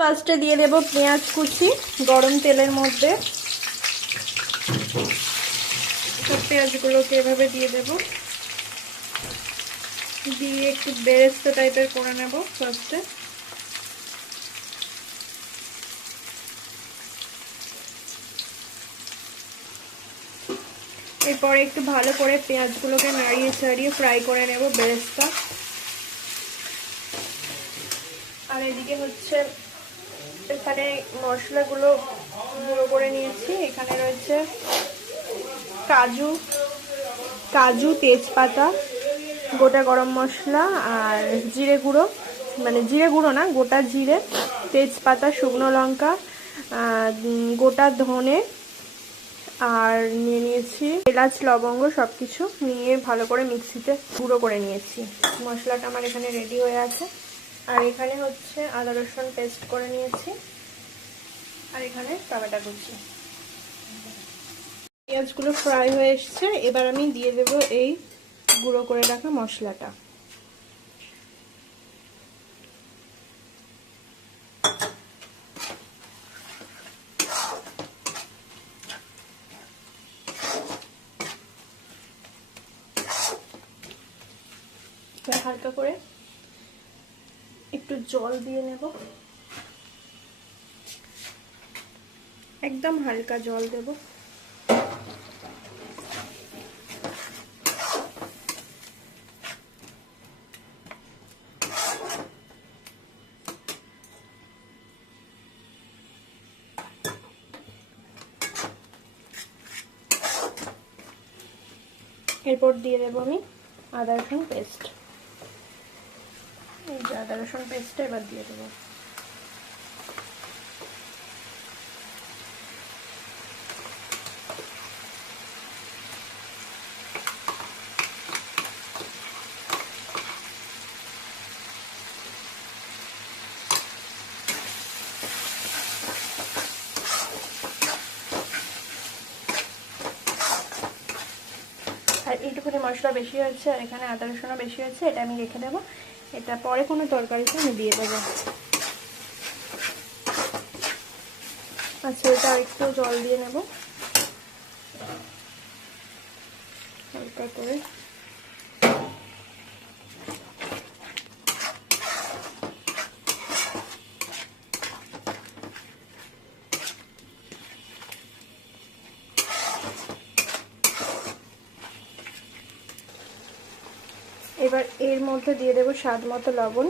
ফার্স্টে দিয়ে দেব পেঁয়াজ কুচি, গরম তেলের মধ্যে। সব পেঁয়াজগুলোকে এভাবে দিয়ে দেব। দিয়ে একটু বেরেস্ত টাইপের করে নেব ফার্স্টে। এরপরে একটু ভালো করে পেঁয়াজগুলোকে নাড়িয়ে ছাড়িয়ে ফ্রাই করে নেব বেরেস্তা। আর এদিকে হচ্ছে এখানে মশলাগুলো গুঁড়ো করে নিয়েছি। এখানে রয়েছে কাজু কাজু, তেজপাতা, গোটা গরম মশলা আর জিরে গুঁড়ো। মানে জিরে গুঁড়ো না, গোটা জিরে, তেজপাতা, শুকনো লঙ্কা গোটা ধনে আর নিয়ে নিয়েছি এলাচ, লবঙ্গ সব কিছু নিয়ে ভালো করে মিক্সিতে গুঁড়ো করে নিয়েছি। মশলাটা আমার এখানে রেডি হয়ে আছে। আর এখানে হচ্ছে আদা রসুন পেস্ট করে নিয়েছি। আর এখানে টমেটো কুচি। পেঁয়াজগুলো ফ্রাই হয়ে এসছে। এবার আমি দিয়ে দেব এই গুঁড়ো করে রাখা মশলাটা। হালকা করে একটু জল দিয়ে নেব। একদম হালকা জল দেব। এরপর দিয়ে দেবো আমি আদা রসুন পেস্ট এই যে আদা রসুন পেস্টটা এবার দিয়ে দেবো। আর এইটুকুনি মশলা বেশি হয়েছে, আর এখানে আদা রসুনও বেশি হয়েছে, এটা আমি রেখে দেবো। এটা পরে কোনো তরকারিতে আমি দিয়ে দেবো। আচ্ছা এটা একটু জল দিয়ে নেব। হালকা করে। এবার এর মধ্যে দিয়ে দেবো স্বাদ মতো লবণ।